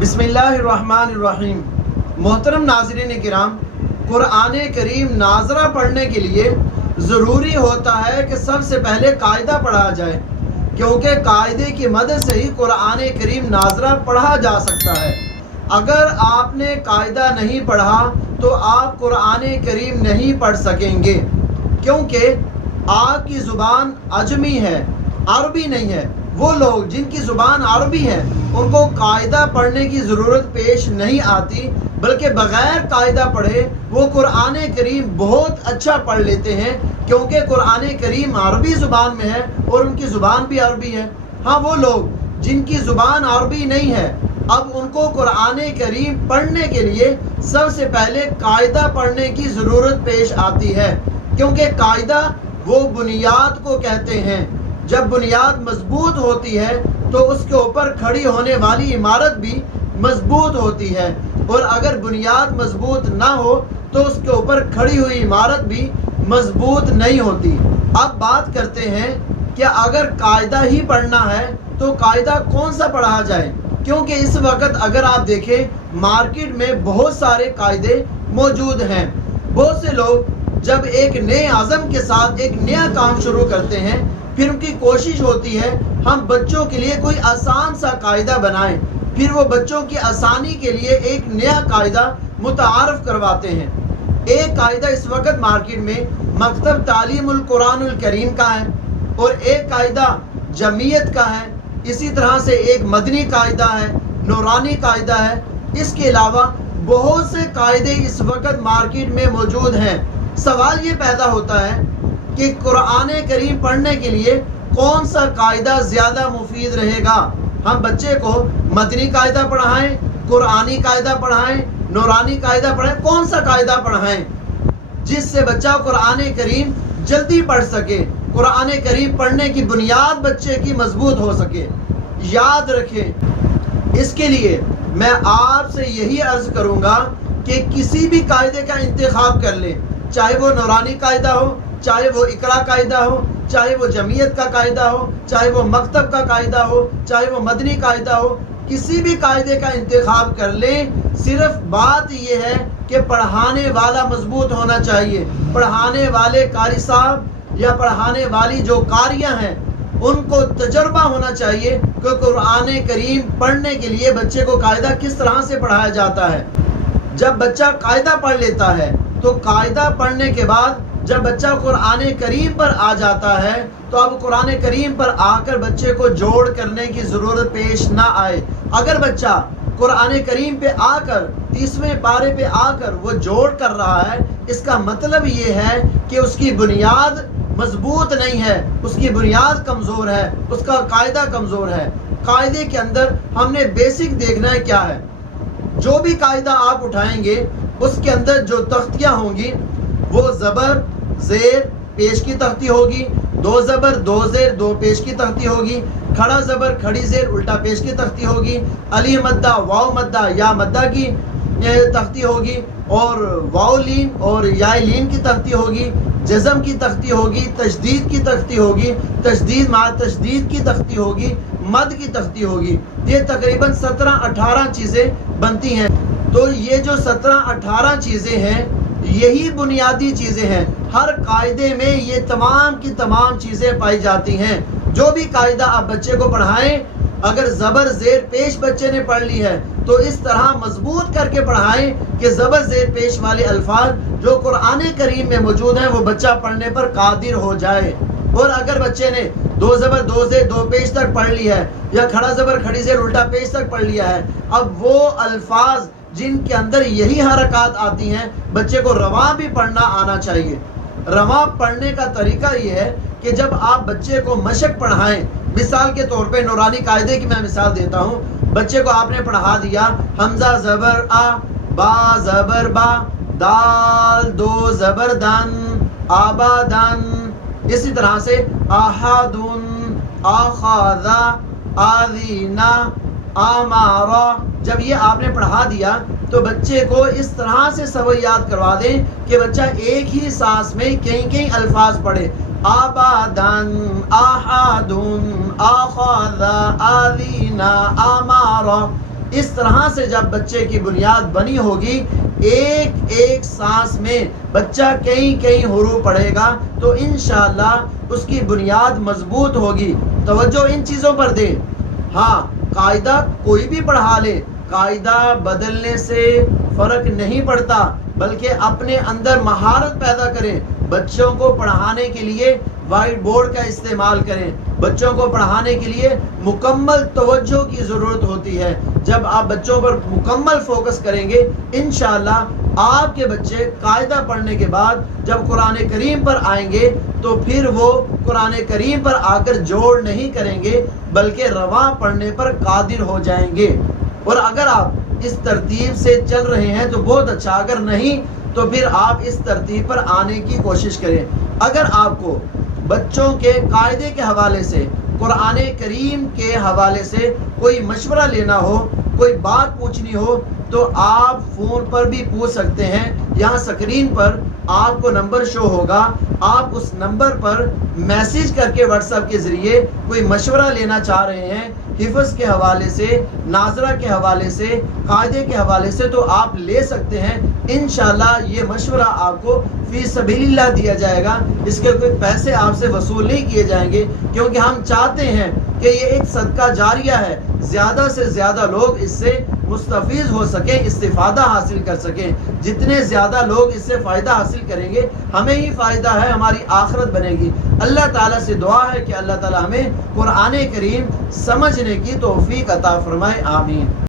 بسم اللہ الرحمن الرحیم۔ محترم ناظرین کرام، قرآن کریم ناظرہ پڑھنے کے لیے ضروری ہوتا ہے کہ سب سے پہلے قاعدہ پڑھا جائے، کیونکہ قاعدے کی مدد سے ہی قرآن کریم ناظرہ پڑھا جا سکتا ہے۔ اگر آپ نے قاعدہ نہیں پڑھا تو آپ قرآن کریم نہیں پڑھ سکیں گے، کیونکہ آپ کی زبان عجمی ہے، عربی نہیں ہے۔ وہ لوگ جن کی زبان عربی ہے ان کو قاعدہ پڑھنے کی ضرورت پیش نہیں آتی، بلکہ بغیر قاعدہ پڑھے وہ قرآن کریم بہت اچھا پڑھ لیتے ہیں، کیونکہ قرآن کریم عربی زبان میں ہے اور ان کی زبان بھی عربی ہے۔ ہاں، وہ لوگ جن کی زبان عربی نہیں ہے، اب ان کو قرآن کریم پڑھنے کے لیے سب سے پہلے قاعدہ پڑھنے کی ضرورت پیش آتی ہے، کیونکہ قاعدہ وہ بنیاد کو کہتے ہیں۔ جب بنیاد مضبوط ہوتی ہے تو اس کے اوپر کھڑی ہونے والی عمارت بھی مضبوط ہوتی ہے، اور اگر بنیاد مضبوط نہ ہو تو اس کے اوپر کھڑی ہوئی عمارت بھی مضبوط نہیں ہوتی۔ اب بات کرتے ہیں کہ اگر قاعدہ ہی پڑھنا ہے تو قاعدہ کون سا پڑھا جائے، کیونکہ اس وقت اگر آپ دیکھیں مارکیٹ میں بہت سارے قاعدے موجود ہیں۔ بہت سے لوگ جب ایک نئے عزم کے ساتھ ایک نیا کام شروع کرتے ہیں، پھر ان کی کوشش ہوتی ہے ہم بچوں کے لیے کوئی آسان سا قاعدہ بنائیں، پھر وہ بچوں کی آسانی کے لیے ایک نیا قاعدہ متعارف کرواتے ہیں۔ ایک قاعدہ اس وقت مارکیٹ میں مکتب تعلیم القرآن الکریم کا ہے، اور ایک قاعدہ جمعیت کا ہے، اسی طرح سے ایک مدنی قاعدہ ہے، نورانی قاعدہ ہے۔ اس کے علاوہ بہت سے قاعدے اس وقت مارکیٹ میں موجود ہیں۔ سوال یہ پیدا ہوتا ہے کہ قرآن کریم پڑھنے کے لیے کون سا قاعدہ زیادہ مفید رہے گا؟ ہم بچے کو مدنی قاعدہ پڑھائیں، قرآنی قاعدہ پڑھائیں، نورانی قاعدہ پڑھائیں، کون سا قاعدہ پڑھائیں جس سے بچہ قرآن کریم جلدی پڑھ سکے، قرآن کریم پڑھنے کی بنیاد بچے کی مضبوط ہو سکے؟ یاد رکھیں، اس کے لیے میں آپ سے یہی عرض کروں گا کہ کسی بھی قاعدے کا انتخاب کر لیں، چاہے وہ نورانی قاعدہ ہو، چاہے وہ اقرا قاعدہ ہو، چاہے وہ جمعیت کا قاعدہ ہو، چاہے وہ مکتب کا قاعدہ ہو، چاہے وہ مدنی قاعدہ ہو، کسی بھی قاعدے کا انتخاب کر لیں۔ صرف بات یہ ہے کہ پڑھانے والا مضبوط ہونا چاہیے۔ پڑھانے والے قاری صاحب یا پڑھانے والی جو قاریاں ہیں ان کو تجربہ ہونا چاہیے کہ قرآن کریم پڑھنے کے لیے بچے کو قاعدہ کس طرح سے پڑھایا جاتا ہے۔ جب بچہ قاعدہ پڑھ لیتا ہے تو قاعدہ پڑھنے کے بعد جب بچہ قرآن کریم پر آ جاتا ہے تو اب قرآن کریم پر آ کر بچے کو جوڑ کرنے کی ضرورت پیش نہ آئے۔ اگر بچہ قرآن کریم پہ آ کر 30ویں پارے پہ آ کر وہ جوڑ کر رہا ہے، اس کا مطلب یہ ہے کہ اس کی بنیاد مضبوط نہیں ہے، اس کی بنیاد کمزور ہے، اس کا قاعدہ کمزور ہے۔ قاعدے کے اندر ہم نے بیسک دیکھنا ہے کیا ہے۔ جو بھی قاعدہ آپ اٹھائیں گے اس کے اندر جو تختیاں ہوں گی وہ زبر زیر پیش کی تختی ہوگی، دو زبر دو زیر دو پیش کی تختی ہوگی، کھڑا زبر کھڑی زیر الٹا پیش کی تختی ہوگی، علی مدہ واو مدہ یا مدہ کی تختی ہوگی، اور واو لین اور یا لین کی تختی ہوگی، جزم کی تختی ہوگی، تشدید کی تختی ہوگی، تشدید مع تشدید کی تختی ہوگی، مد کی تختی ہوگی۔ یہ تقریباً 17-18 چیزیں بنتی ہیں۔ تو یہ جو 17-18 چیزیں ہیں یہی بنیادی چیزیں ہیں۔ ہر قاعدے میں یہ تمام کی تمام چیزیں پائی جاتی ہیں۔ جو بھی قاعدہ آپ بچے کو پڑھائیں، اگر زبر زیر پیش بچے نے پڑھ لی ہے تو اس طرح مضبوط کر کے پڑھائیں کہ زبر زیر پیش والے الفاظ جو قرآن کریم میں موجود ہیں وہ بچہ پڑھنے پر قادر ہو جائے۔ اور اگر بچے نے دو زبر دو زیر دو پیش تک پڑھ لی ہے یا کھڑا زبر کھڑی زیر الٹا پیش تک پڑھ لیا ہے، اب وہ الفاظ جن کے اندر یہی حرکات آتی ہیں بچے کو رواں بھی پڑھنا آنا چاہیے۔ رواں پڑھنے کا طریقہ یہ ہے کہ جب آپ بچے کو مشق پڑھائیں، مثال کے طور پہ نورانی قاعدے کی میں مثال دیتا ہوں، بچے کو آپ نے پڑھا دیا حمزہ زبر آ، با زبر با، دال دو زبر دن، آبادن، اسی طرح سے احدن، اخذا، آذینا، آمارا۔ جب یہ آپ نے پڑھا دیا تو بچے کو اس طرح سے سویات کروا دیں کہ بچہ ایک ہی سانس میں کئی الفاظ پڑھے، آبادن، احدن، اخذا، آذینا، آمارا۔ اس طرح سے جب بچے کی بنیاد بنی ہوگی، ایک ایک سانس میں بچہ کئی حروف پڑھے گا تو انشاءاللہ اس کی بنیاد مضبوط ہوگی۔ توجہ ان چیزوں پر دیں۔ ہاں، قاعدہ کوئی بھی پڑھا لے، قاعدہ بدلنے سے فرق نہیں پڑتا، بلکہ اپنے اندر مہارت پیدا کریں۔ بچوں کو پڑھانے کے لیے وائٹ بورڈ کا استعمال کریں۔ بچوں کو پڑھانے کے لیے مکمل توجہ کی ضرورت ہوتی ہے۔ جب آپ بچوں پر مکمل فوکس کریں گے، انشاءاللہ آپ کے بچے قاعدہ پڑھنے کے بعد جب قرآن کریم پر آئیں گے تو پھر وہ قرآن کریم پر آ کر جوڑ نہیں کریں گے، بلکہ رواں پڑھنے پر قادر ہو جائیں گے۔ اور اگر آپ اس ترتیب سے چل رہے ہیں تو بہت اچھا، اگر نہیں تو پھر آپ اس ترتیب پر آنے کی کوشش کریں۔ اگر آپ کو بچوں کے قاعدے کے حوالے سے، قرآن کریم کے حوالے سے کوئی مشورہ لینا ہو، کوئی بات پوچھنی ہو تو آپ فون پر بھی پوچھ سکتے ہیں۔ یہاں سکرین پر آپ کو نمبر شو ہوگا، آپ اس نمبر پر میسیج کر کے واٹس ایپ کے ذریعے کوئی مشورہ لینا چاہ رہے ہیں حفظ کے حوالے سے، ناظرہ کے حوالے سے، قاعدے کے حوالے سے، تو آپ لے سکتے ہیں۔ انشاءاللہ یہ مشورہ آپ کو فی سبیل اللہ دیا جائے گا، اس کے کوئی پیسے آپ سے وصول نہیں کیے جائیں گے، کیونکہ ہم چاہتے ہیں کہ یہ ایک صدقہ جاریہ ہے، زیادہ سے زیادہ لوگ اس سے مستفیض ہو سکیں، استفادہ حاصل کر سکیں۔ جتنے زیادہ لوگ اس سے فائدہ حاصل کریں گے، ہمیں ہی فائدہ ہے، ہماری آخرت بنے گی۔ اللہ تعالیٰ سے دعا ہے کہ اللہ تعالیٰ ہمیں قرآن کریم سمجھنے کی توفیق عطا فرمائے، آمین۔